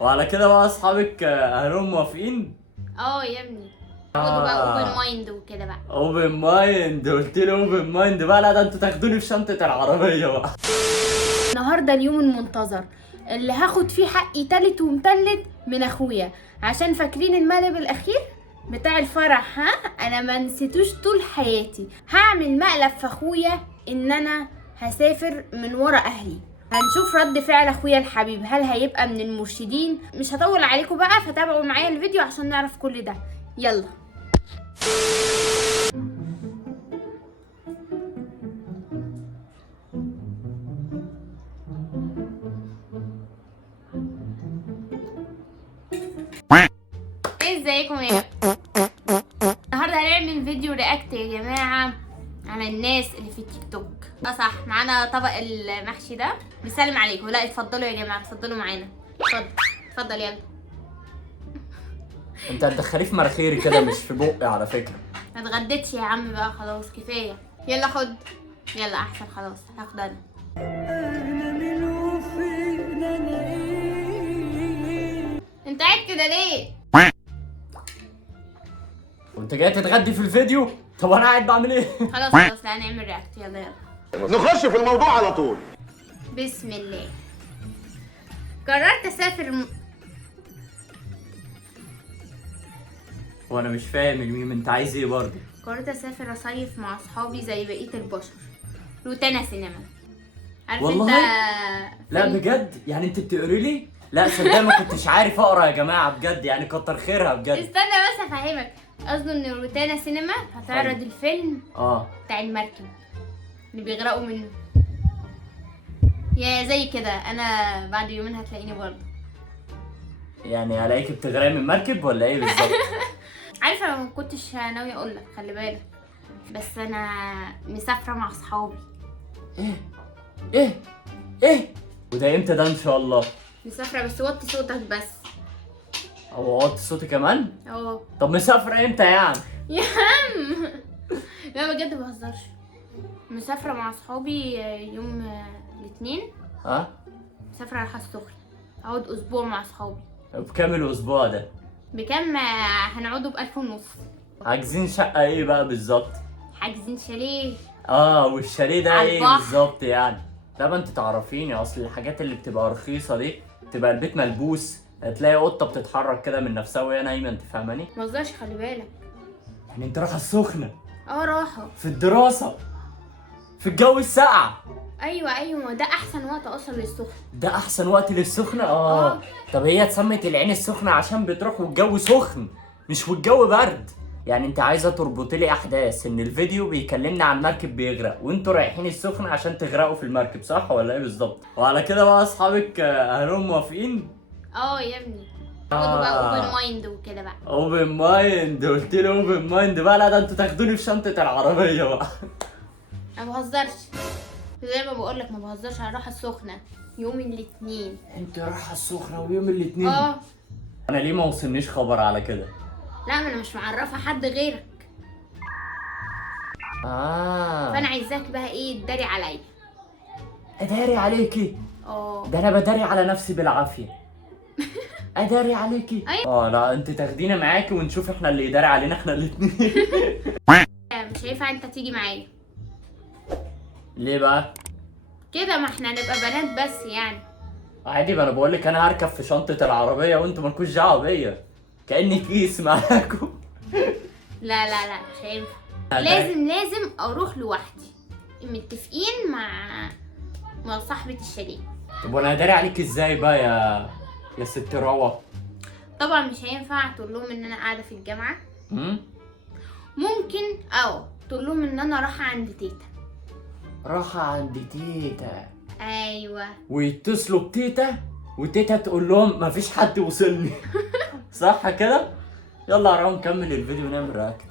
وعلى كده بقى اصحابك اهلهم موافقين؟ يا ابني خدوا بقى اوبن مايند وكده بقى. اوبن مايند؟ قلت لي اوبن مايند بقى؟ لا ده انتوا تاخدوني في شنطه العربيه بقى. النهارده اليوم المنتظر اللي هاخد فيه حقي تالت ومتلت من اخويا، عشان فاكرين المقلب الاخير بتاع الفرح؟ ها، انا ما نسيتوش طول حياتي. هعمل مقلب في اخويا ان انا هسافر من ورا اهلي. هنشوف رد فعل اخويا الحبيب، هل هيبقى من المرشدين؟ مش هطول عليكم بقى، فتابعوا معايا الفيديو عشان نعرف كل ده. يلا. ازيكم يا النهارده هنعمل فيديو رياكت يا جماعه على الناس اللي في التيك توك. صح، معانا طبق المحشي ده بيسلم عليكم. لا اتفضلوا يا جماعه، اتفضلوا معانا. اتفضل يلا. انت هتدخليه في مناخيري كده مش في بقي على فكره. ما اتغديتش يا عم بقى، خلاص كفايه. يلا خد، يلا احسن، خلاص هاخد انا. انت قاعد كده ليه؟ وانت جاي تتغدي في الفيديو؟ طب انا قاعد بعمل ايه؟ خلاص لا هنعمل رياكت. يلا نخش في الموضوع على طول. بسم الله. قررت اسافر وانا مش فاهم الميم، انت عايز ايه برضه؟ قررت اسافر اصيف مع اصحابي زي بقيه البشر. روتانا سينما. عارف والله؟ انت لا بجد؟ يعني انت بتقري لي؟ لا صدق ما كنتش عارف اقرا يا جماعه بجد، يعني كتر خيرها بجد. استنى بس افهمك. قصده ان روتانا سينما هتعرض الفيلم بتاع المركب اللي بيغرقوا منه. يا زي كده انا بعد يومين هتلاقيني برضه. يعني هلاقيك بتغرقي من مركب ولا ايه بالظبط؟ عارفه انا ما كنتش ناويه اقول لك، خلي بالك، بس انا مسافره مع اصحابي. ايه وده امتى ده ان شاء الله؟ مسافره، بس وطي صوتك بس. او وطي صوتي كمان؟ اه. طب مسافره امتى يعني؟ يا عم لا بجد ما بهزرش. مسافره مع اصحابي يوم الاثنين. مسافره رايحه السخنه، اقعد اسبوع مع اصحابي. بكام الاسبوع ده؟ بكام؟ هنقعدوا ب1500. حاجزين شقه ايه بقى بالظبط؟ حاجزين شاليه. والشاليه ده على ايه البحر. بالظبط يعني؟ طبعا انت تعرفيني، اصل الحاجات اللي بتبقى رخيصه دي تبقى البيت ملبوس، هتلاقي قطه بتتحرك كده من نفسها وهي نايمه، انت فاهماني؟ ما تهزرش، خلي بالك. يعني انت رايحه السخنه راحه في الدراسه في الجو الساقع؟ ايوه ده احسن وقت اصلا للسخنه. ده احسن وقت للسخنه؟ طب هي اتسمت العين السخنه عشان بتروح والجو سخن مش والجو برد؟ يعني انت عايزه تربطي لي احداث ان الفيديو بيكلمنا عن مركب بيغرق وانتوا رايحين السخنه عشان تغرقوا في المركب، صح ولا ايه بالظبط؟ وعلى كده بقى اصحابك اهلهم موافقين؟ يا ابني خدوا بقى اوبن مايند وكده بقى. اوبن مايند؟ قلت لي اوبن مايند بقى؟ لا ده انتوا تاخدوني في شنطه العربيه بقى. انا ما بهزرش، زي ما بقول لك ما بهزرش. هنروح السخنه يوم الاثنين. انت رايحه السخنه ويوم الاثنين؟ انا ليه ما وصلنيش خبر على كده؟ لا ما انا مش معرفه حد غيرك. فانا عايزاك بقى ايه، تداري عليا. اداري عليكي؟ ده انا بداري على نفسي بالعافيه. اداري عليكي؟ أيوة. لا انت تاخدينا معاكي ونشوف احنا اللي يداري علينا احنا الاثنين. مش هينفع انت تيجي معايا. ليه بقى؟ كده ما احنا هنبقى بنات بس يعني. عادي، ما انا بقول لك انا هركب في شنطه العربيه وانتوا مالكوش دعوه بيا، كاني كيس معاكم. لا مش هينفع. لازم اروح لوحدي. متفقين مع صاحبه الشاليه. طب وانا هداري عليك ازاي بقى يا ست روى؟ طبعا مش هينفع تقول لهم ان انا قاعده في الجامعه. ممكن تقول لهم ان انا رايحه عند تيتا. رايحه عند تيتا؟ ايوه. ويتصلوا بتيتا وتيتا تقول لهم مفيش حد وصلني. صح كده؟ يلا يا روى نكمل الفيديو ونعمل رياكت.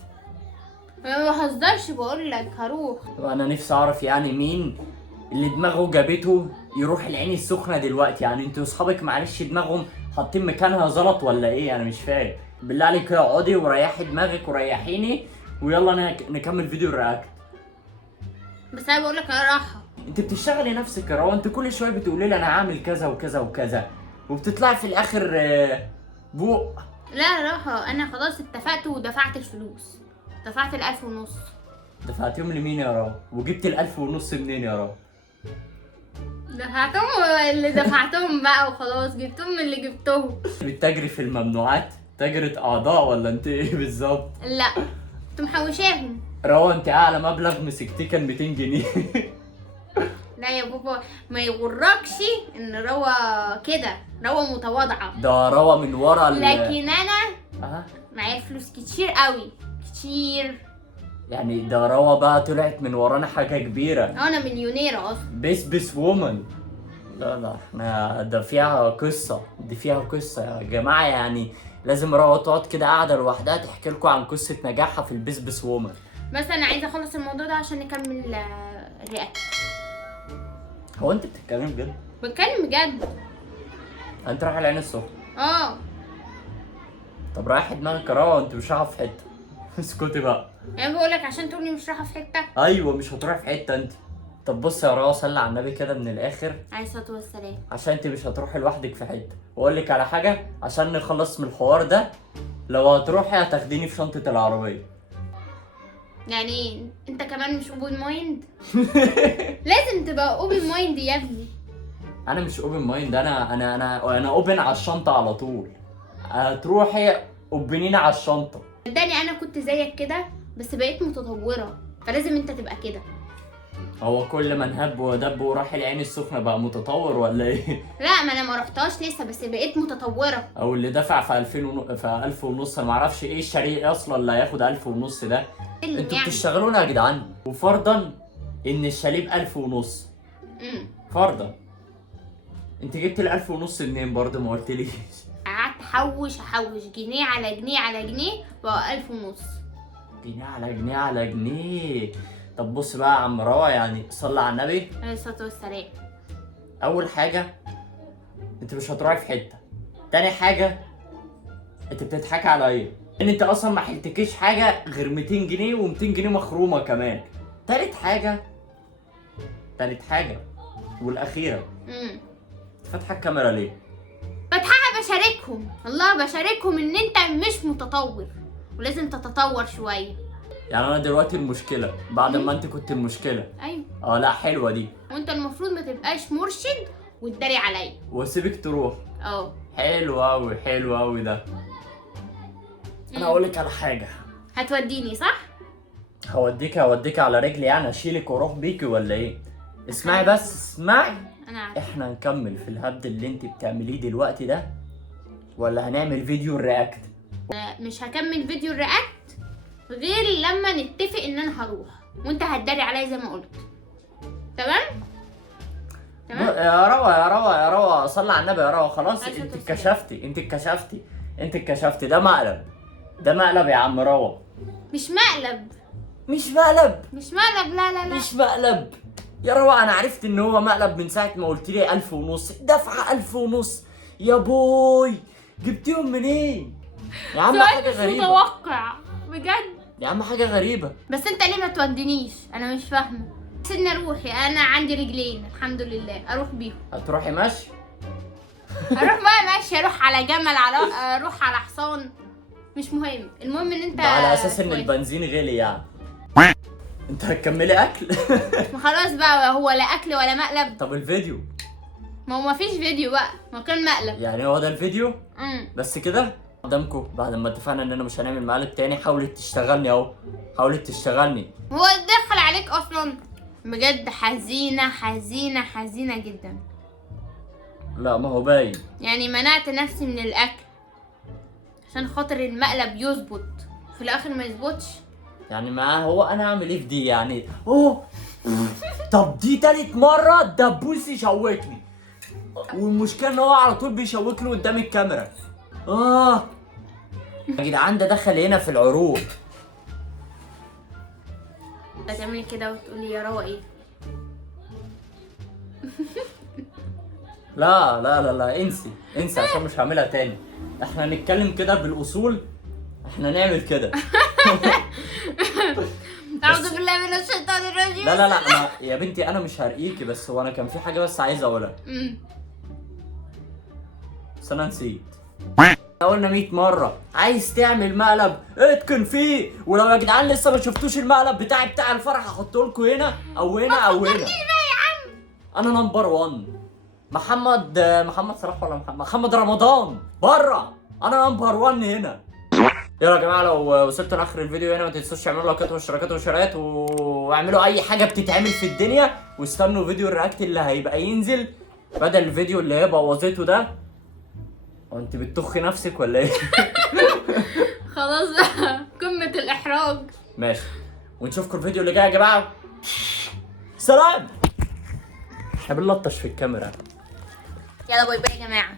ما بهزرش، بقول لك هروح. انا نفسي اعرف يعني مين اللي دماغه جابته يروح العين السخنه دلوقتي؟ يعني انتوا اصحابك معلش دماغهم حاطين مكانها غلط ولا ايه؟ انا مش فاهم. بالله عليك اقعدي وريحي دماغك وريحيني ويلا نكمل فيديو الرياكت. بس انا بقول لك انا رايحه. انت بتشتغلي نفسك يا روى، انت كل شويه بتقولي لي انا هعمل كذا وكذا وكذا، وبتطلع في الاخر بوق. لا راحة، انا خلاص اتفقت ودفعت الفلوس، دفعت ال1500. دفعتهم لمين يا رب؟ وجبت ال1500 منين يا رب؟ دفعتهم اللي دفعتهم بقى وخلاص، جبتهم من اللي جبتهم. بتجري في الممنوعات؟ تاجرة اعضاء ولا انت ايه بالظبط؟ لا كنت محوشاهم. روى انت اعلى مبلغ مسكتيه كان 200 جنيه. لا يا بابا ما يغركش ان روى كده، روى متواضعة. ده روى من ورا لكن انا أه. معايا فلوس كتير قوي كتير. يعني ده روى بقى طلعت من ورانا حاجة كبيرة. انا مليونيرة اصلا. بس وومن. لا احنا ده فيها قصة، دي فيها قصة يا جماعة. يعني لازم روى تقعد كده قاعدة لوحدها تحكي لكم عن قصة نجاحها في البس وومن. بس انا عايزة اخلص الموضوع ده عشان نكمل الرياكت. هو انت بتتكلم بجد؟ بتكلم بجد. انت رايح العين السخنة؟ اه. طب رايح دماغك يا روى وانت مش رايحة في حتة. اسكتي بقى. يعني بقولك عشان تقولي مش رايحة في حتة. ايوه مش هتروحي في حتة انت. طب بص يا روى، صلي على النبي كده من الاخر، عليه الصلاة والسلام. عشان انت مش هتروحي لوحدك في حتة. واقول لك على حاجة عشان نخلص من الحوار ده، لو هتروحي هتاخديني في شنطة العربية. يعني ايه؟ انت كمان مش اوبن مايند؟ لازم تبقى اوبن مايند يا ابني. انا مش اوبن مايند، انا اوبن على الشنطة على طول. هتروحي اوبنيني على الشنطة. صدقني انا كنت زيك كده بس بقيت متطورة، فلازم انت تبقى كده. هو كل ما نهب ودب وراح العين السخنة بقى متطور ولا ايه؟ لا ما انا ما رحتهاش لسه بس بقيت متطورة. او اللي دفع في 2000 في 1000 ونص، انا معرفش ايه الشريك اصلا اللي هياخد 1000 ونص ده. انتوا يعني بتشتغلونا يا جدعان. وفرضا ان الشاليه ب1000 ونص، فرضا انت جبت ال1000 ونص منين برضه ما قلتليش؟ قعدت احوش جنيه على جنيه على جنيه بقى 1500. جنيه على جنيه على جنيه. طب بص بقى يا عم روى، يعني صلي على النبي. عليه الصلاة والسلام. اول حاجه انت مش هتروحي في حته. تاني حاجه انت بتضحكي عليا ان انت اصلا ما حلتكيش حاجه غير 200 جنيه و200 جنيه مخرومه كمان. تالت حاجه والاخيره، فاتحه الكاميرا ليه؟ بتحقق بشاركهم، والله بشاركهم ان انت مش متطور ولازم تتطور شويه. يعني انا دلوقتي المشكله بعد ما انت كنت المشكله. ايوه. لا حلوه دي. وانت المفروض ما تبقاش مرشد وتداري عليا واسيبك تروح. اه. حلو قوي حلو قوي ده. انا اقول لك على حاجه. هتوديني صح؟ هوديك على رجلي، يعني اشيلك واروح بيكي ولا ايه؟ اسمعي بس اسمعي. انا عارف. احنا نكمل في الهبد اللي انت بتعمليه دلوقتي ده ولا هنعمل فيديو الرياكت؟ مش هكمل فيديو الرياكت غير لما نتفق ان انا هروح وانت هتداري عليا زي ما قلت. تمام؟ يا روى صلي على النبي يا روى. خلاص انت اتكشفتي. ده مقلب يا عم روى. مش مقلب. لا مش مقلب يا روى. انا عرفت ان هو مقلب من ساعه ما قلت لي 1000 ونص دفعه. 1000 ونص يا بوي، جبتيهم منين يا عم؟ حاجه غريبه. متوقع بجد يا عم حاجه غريبه. بس انت ليه ما تودينيش؟ انا مش فاهمه. سيبني اروح، انا عندي رجلين الحمد لله اروح بيهم. هتروحي ماشي؟ اروح بقى ماشي، اروح على جمل، اروح على حصان، مش مهم. المهم ان انت ده على اساس ان البنزين غلي يعني. انت هتكملي اكل؟ ما خلاص بقى، هو لا اكل ولا مقلب. طب الفيديو؟ ما هو مفيش فيديو بقى، ما كان مقلب. يعني هو ده الفيديو؟ بس كده قدامكم بعد ما اتفقنا اننا مش هنعمل مقلب تاني. حاولت تشتغلني اهو، هو اتدخل عليك اصلا؟ بجد حزينة جدا. لا ما هو باين. يعني منعت نفسي من الاكل عشان خاطر المقلب يظبط، في الاخر ما يظبطش. يعني ما هو انا اعمل ايه في دي يعني؟ طب دي تالت مرة الدبوس يشوكني، والمشكلة ان هو على طول بيشوكني قدام الكاميرا. يا جدعان ده دخل هنا في العروق. هتعملي كده وتقولي يا روى ايه؟ لا انسي عشان مش هعملها تاني. احنا هنتكلم كده بالاصول، احنا نعمل كده. اعوذ بالله من الشيطان الرجيم. لا يا بنتي انا مش هرقيكي، بس هو انا كان في حاجه بس عايز اقولها. بس انا نسيت. قلنا 100 مرة عايز تعمل مقلب اتكن فيه، ولو يا جدعان لسه ما شفتوش المقلب بتاع الفرح هحطه لكم هنا او هنا او هنا. انا نمبر 1 محمد صلاح ولا محمد رمضان بره، انا نمبر 1 هنا. يلا يا جماعه لو وصلتوا لاخر الفيديو هنا ما تنسوش تعملوا لايكات واشتراكات وشيرات واعملوا اي حاجه بتتعمل في الدنيا، واستنوا فيديو الرياكت اللي هيبقى ينزل بدل الفيديو اللي هي بوظته ده. وانت بتطخي نفسك ولا ايه؟ خلاص بقى قمة الإحراج. ماشي، ونشوفكم الفيديو اللي جاي يا جماعه. سلام. احنا بنلطش في الكاميرا. يلا باي باي يا جماعة.